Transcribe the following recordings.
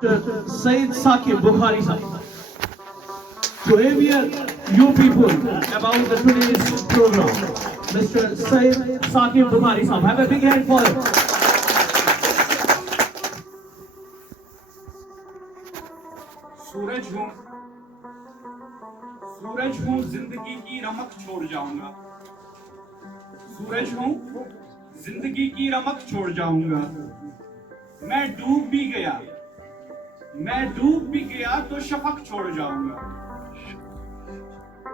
Said Saqib Bukhari sahab to aware you people about the today's program. Mr. Said Saqib Bukhari sahab, have a big hand for him. सूरज हूँ जिंदगी की रमक छोड़ जाऊंगा, सूरज हूँ जिंदगी की रमक छोड़ जाऊंगा। मैं डूब भी गया तो शफक छोड़ जाऊंगा।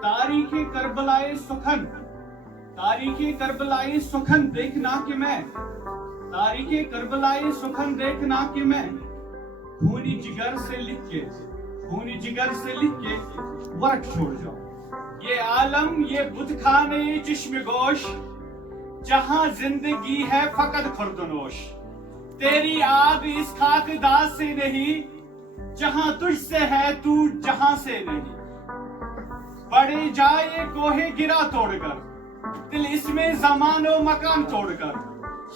तारीखे करबलाए सुखन देखना कि मैं खूनी जिगर से लिख के वर्क छोड़ जाऊं। ये आलम ये बुतखाने जिस्म गोश, जहां जिंदगी है फकत खुर्दनोश। तेरी आग इस खाकदार से नहीं, जहां तुझसे है तू जहां से नहीं। बढ़े जाए कोहे गिरा तोड़कर, दिल इसमें जमानो मकान तोड़कर।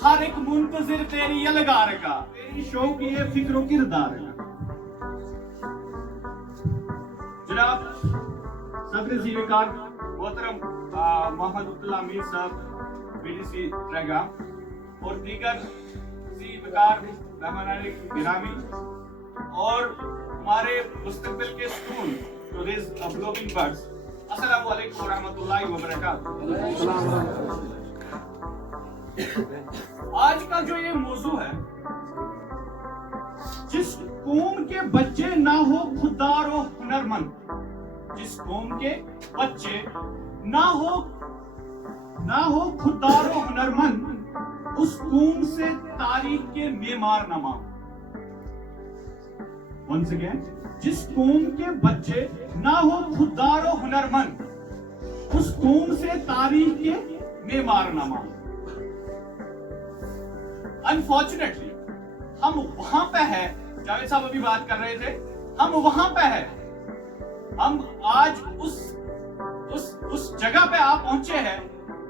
हर एक मुंतजिर तेरी यलगार का, तेरी शौक ये फिक्र किरदार का। जनाब सदर ज़ीविकार मोहतरम मोहम्मद अब्दुल्ला मीर साहब बीडीसी ट्रेगा और दीगर ज़ीविकार मेहमानाने गिरामी और हमारे मुस्तकबिल के स्कूल टुडेज़ ब्लॉगिंग बर्ड्स, अस्सलामु अलैकुम व रहमतुल्लाहि व बरकातहू। आज का जो ये मौजू है, जिस कौम के बच्चे ना हो खुददार और हुनरमंद, जिस कौम के बच्चे ना हो खुददार और हुनरमंद, उस कौम से तारीख के मेमार न मांग। Once again, जिस कौम के बच्चे ना हो खुददार और हुनरमंद, उस कौम से तारीख के मेमार न मांग। अनफॉर्चुनेटली हम वहां पे है, जावेद साहब अभी बात कर रहे थे, हम वहां पे है। हम आज उस जगह पे आप पहुंचे हैं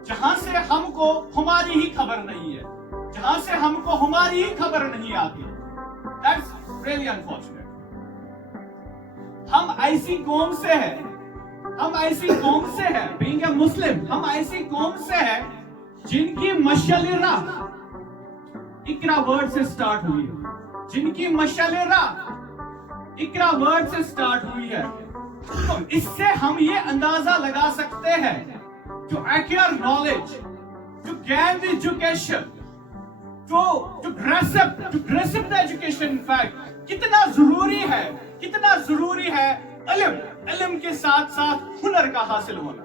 जहां से हमको हमारी ही खबर नहीं है, जहां से हमको हमारी ही खबर नहीं आती। That's really unfortunate. हम ऐसी कौम से हैं, being a Muslim, हम ऐसी कौम से हैं जिनकी मशाल-ए राह इकरा वर्ड से स्टार्ट हुई है, जिनकी मशाल-ए राह इकरा वर्ड से स्टार्ट हुई है। तो इससे हम ये अंदाजा लगा सकते हैं जो एक्यूर नॉलेज, जो गैन एजुकेशन, जो ग्रेसिव एजुकेशन इनफैक्ट कितना जरूरी है इल्म के साथ साथ हुनर का हासिल होना।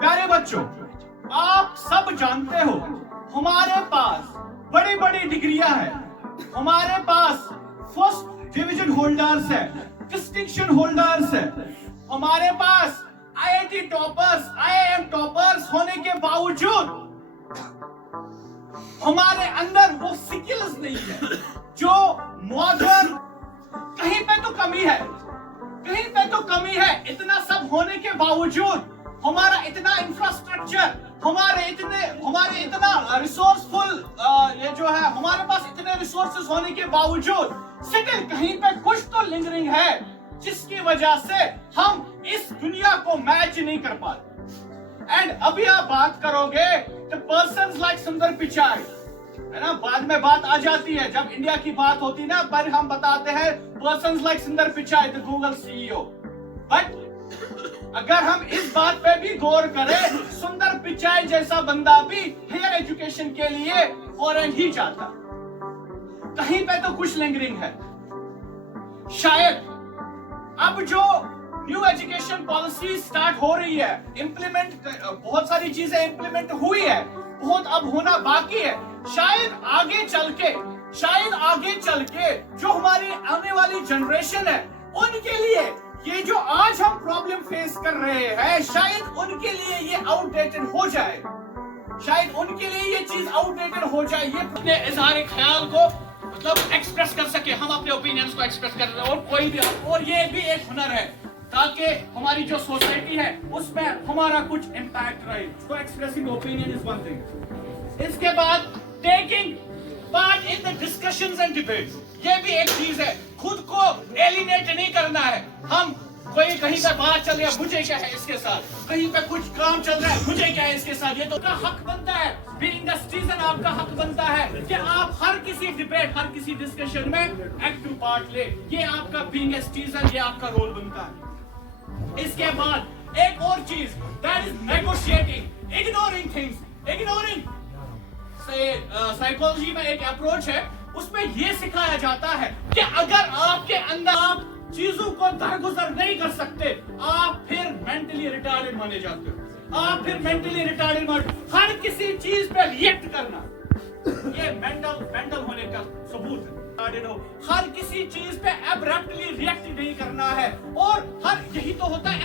प्यारे बच्चों, आप सब जानते हो हमारे पास बड़ी बड़ी डिग्रियां हैं, हमारे पास फर्स्ट डिवीजन होल्डर्स है, डिस्टिंक्शन होल्डर्स है, हमारे पास आईआईटी टॉपर्स, आईआईएम टॉपर्स होने के बावजूद हमारे अंदर वो स्किल्स नहीं है जो मॉडर्न। कहीं पे तो कमी है। इतना सब होने के बावजूद हमारा इतना इंफ्रास्ट्रक्चर, हमारे इतना रिसोर्सफुल ये जो है, हमारे पास इतने रिसोर्सेज होने के बावजूद स्टिल कहीं पे कुछ तो लिंगरिंग है जिसकी वजह से हम इस दुनिया को मैच नहीं कर पाते। एंड अभी आप बात करोगे तो पर्सन्स लाइक सुंदर पिचाई, है ना, बाद में बात आ जाती है जब इंडिया की बात होती ना, पर हम बताते हैं पर्सन्स लाइक सुंदर Pichai the Google CEO. But अगर हम इस बात पे भी गौर करें, सुंदर पिचाई जैसा बंदा भी हायर एजुकेशन के लिए फॉरेन ही जाता, कहीं पे तो कुछ लिंगरिंग है। शायद अब जो न्यू एजुकेशन पॉलिसी स्टार्ट हो रही है, बहुत सारी चीजें इंप्लीमेंट हुई है, बहुत अब होना बाकी है। शायद आगे चल के जो हमारी आने वाली जनरेशन है, उनके लिए ये जो आज हम प्रॉब्लम फेस कर रहे हैं, शायद उनके लिए ये आउटडेटेड हो जाए, ये अपने इज़हार ख्याल को मतलब एक्सप्रेस कर सके, हम अपने ओपिनियंस को एक्सप्रेस कर रहे हैं, और कोई भी, और ये भी एक हुनर है ताकि हमारी जो सोसाइटी है उसमें हमारा कुछ इम्पैक्ट रहे। तो expressing opinion is one thing. इसके बाद part in the discussions and debates. ये भी एक चीज है, खुद को एलिनेट नहीं करना है. हम कोई कहीं पे बात चल रही है, मुझे क्या है इसके साथ, कहीं पे कुछ काम चल रहा है, मुझे क्या है इसके साथ. ये तो का हक बनता है, बीइंग द सिटीजन आपका हक बनता है कि आप हर किसी डिबेट, हर किसी डिस्कशन में एक्टिव पार्ट ले. ये आपका बीइंग ए सिटीजन, ये आपका रोल बनता है. इसके बाद एक और चीज, that is negotiating, ignoring things. Ignoring psychology में एक अप्रोच है, उसमें ये सिखाया जाता है कि अगर आपके अंदर आप चीजों को दरगुजर नहीं कर सकते, आप फिर मेंटली रिटार्डेड माने जाते हो. आप फिर मेंटली रिटार्डेड हर किसी चीज पे रिएक्ट करना, ये मेंटल होने का सबूत है. हर किसी चीज पे एब्रप्टली रिएक्ट नहीं करना है. और हर यही तो होता है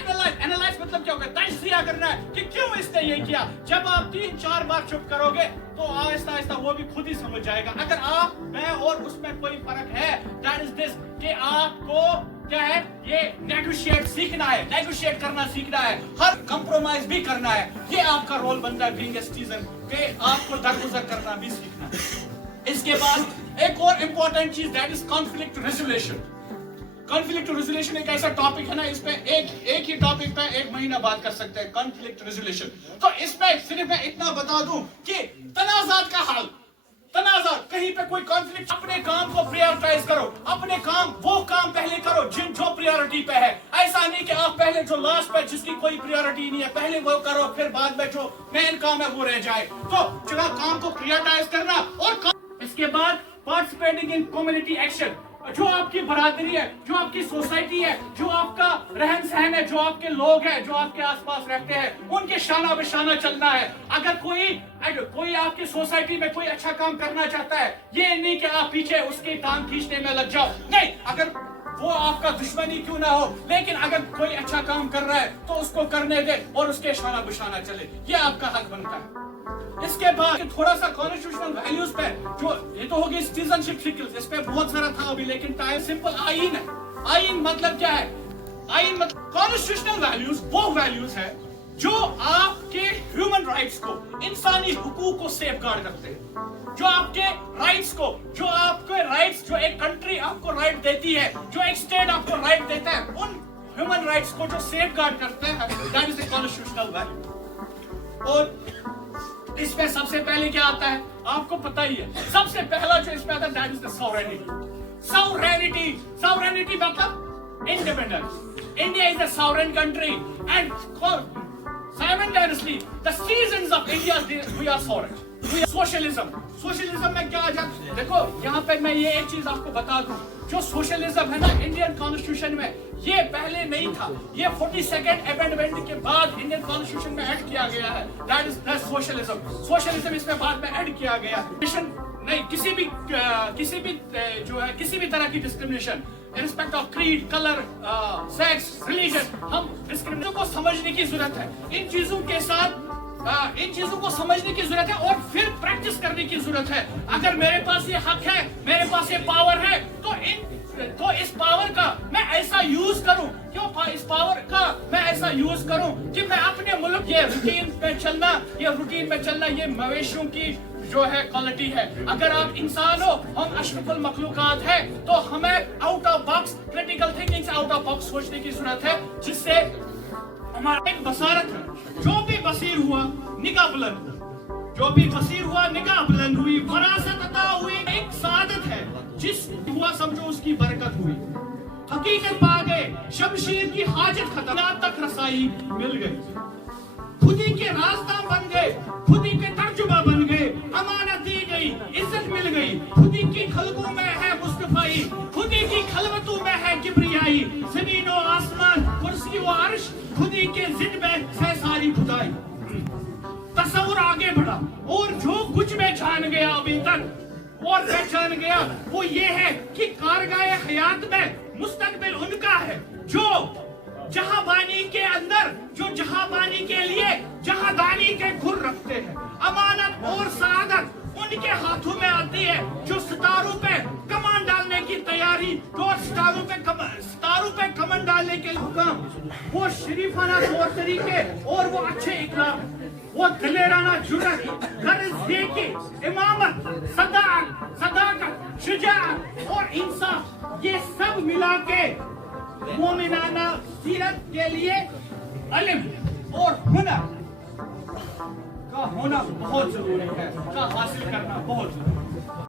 एनालाइज मतलब क्या होगा, तजजिया करना है कि क्यों इसने ये किया. जब आप 3-4 बार चुप करोगे तो आहिस्ता आहिस्ता वो भी खुद ही समझ जाएगा. अगर आप, मैं और उसमें कोई फर्क है, दैट इज दिस कि आपको क्या है, ये नेगोशिएट सीखना है, नेगोशिएट करना सीखना है, हर कंप्रोमाइज भी करना है. ये आपका रोल बनता है बीइंग ए सिटीजन, कि आपको दरगुजर करना भी सीखना है. इसके बाद एक और इंपॉर्टेंट चीज, that is conflict resolution. Conflict resolution एक ऐसा टॉपिक है ना, इस पे एक ही टॉपिक पे 1 महीना बात कर सकते हैं, कॉन्फ्लिक्ट रेजोल्यूशन. तो इसमें सिर्फ मैं इतना बता दूं कि तनाजात का हल, तनाजात, कहीं पे कोई कॉन्फ्लिक्ट, अपने काम को प्रायोरिटाइज करो. अपने काम, वो काम पहले करो जो प्रायोरिटी पे है. ऐसा नहीं कि आप पहले जो लास्ट पे, जिसकी कोई प्रायोरिटी नहीं है, पहले वो करो, फिर बाद में जो मेन काम है वो रह जाए. तो चलो काम को प्रायोरिटाइज करना. और इसके बाद पार्टिसिपेटिंग इन कम्युनिटी एक्शन, जो आपकी बरादरी है, जो आपकी सोसाइटी है, जो आपका रहन सहन है, जो आपके लोग हैं, जो आपके आसपास रहते हैं, उनके शाना बेशाना चलना है. अगर कोई आपकी सोसाइटी में कोई अच्छा काम करना चाहता है, ये नहीं कि आप पीछे उसकी टांग खींचने में लग जाओ. नहीं, अगर वो आपका दुश्मन ही क्यों ना हो, लेकिन अगर कोई अच्छा काम कर रहा है तो उसको करने दे और उसके शाना बेशाना चले. ये आपका हक बनता है. इसके बाद थोड़ा सा कॉन्स्टिट्यूशनल वैल्यूज पे, जो ये तो होगी सिटीजनशिप स्किल्स, इस पे बहुत सारा था अभी, लेकिन टाइम सिंपल आईन है. आईन मतलब क्या है, आईन मतलब कॉन्स्टिट्यूशनल वैल्यूज वो वैल्यूज है जो आपके ह्यूमन राइट्स को, इंसानी हुकूक को सेफगार्ड करते हैं. जो आपके राइट्स को, जो आपके राइट्स, जो एक कंट्री आपको राइट देती है, जो एक स्टेट आपको राइट देता है, उन ह्यूमन राइट्स को जो सेफगार्ड करते हैं, that is the constitutional value. और इसमें सबसे पहले क्या आता है, आपको पता ही है, सबसे पहला जो इसमें आता है, that is the sovereignty. Sovereignty मतलब independence. India is a sovereign country and simultaneously the citizens of India, we are sovereign. Socialism में क्या आ जाता है, देखो यहाँ पे मैं ये एक चीज आपको बता दूं, जो सोशलिज्म है ना इंडियन कॉन्स्टिट्यूशन में, ये पहले नहीं था. ये 42nd अमेंडमेंट के बाद इंडियन कॉन्स्टिट्यूशन में ऐड किया गया है. That is socialism. सोशलिज्म इसमें बाद में ऐड किया गया. नहीं, किसी भी जो है, किसी भी तरह की discrimination in respect of creed, color, sex, religion, हम डिस्क्रिमिनेशन को समझने की जरूरत है. इन चीजों के साथ इन चीजों को समझने की जरूरत है और फिर प्रैक्टिस करने की जरूरत है. अगर मेरे पास ये हक है, मेरे पास ये पावर है, तो इस पावर का मैं ऐसा यूज करूं, इस पावर का मैं ऐसा यूज करूं कि मैं अपने मुल्क, ये रूटीन में चलना, ये मवेशियों की जो है क्वालिटी है. अगर आप इंसान हो, हम अशरफुल मखलूकात है, तो हमें out of box, critical thinking से आउट ऑफ बॉक्स सोचने की जरूरत है, जिससे हमारा एक बसारत है. जो भी बसीर हुआ निगाह बुलंद, जो भी बसीर हुआ निगाह बुलंद हुई, वरासत अता हुई, एक सादत है, जिस हुआ समझो उसकी बरकत हुई. हकीकत पा गए, शमशीर की हाजत खत्म, तक रसाई मिल गई. खुदी के रास्ता बन गए, खुदी के तर्जुमा बन गए, अमानत दी गई, इज्जत मिल गई. खुदी की खलकों में है मुस्तफाई, खुदी की खलवतों में है किबरियाई. जमीन और आसमान, कुर्सी और अर्श, खुदी के जिद में है सारी खुदाई. तसव्वुर आगे बढ़ा और जो कुछ मैं जान गया अभी तक और पहचान गया, वो ये है कि कारगाए हयात में मुस्तकबिल उनका है जो जहाबानी के अंदर, जो जहाबानी के लिए जहादानी के खुर रखते हैं. अमानत और सआदत उनके हाथों में आती है जो सितारों पे कमान डालने की तैयारी, जो सितारों पे कमान डालने के हुक्म, वो शरीफाना तौर तरीके और वो अच्छे इखलाक, वो दिलेराना जुर्रत, गर्ज देके, इमामत, صداقت، شجاعت اور انصاف، یہ سب ملا کے مومنانہ سیرت کے لیے علم اور ہنر کا ہونا بہت ضروری ہے، کا حاصل کرنا بہت ضروری ہے.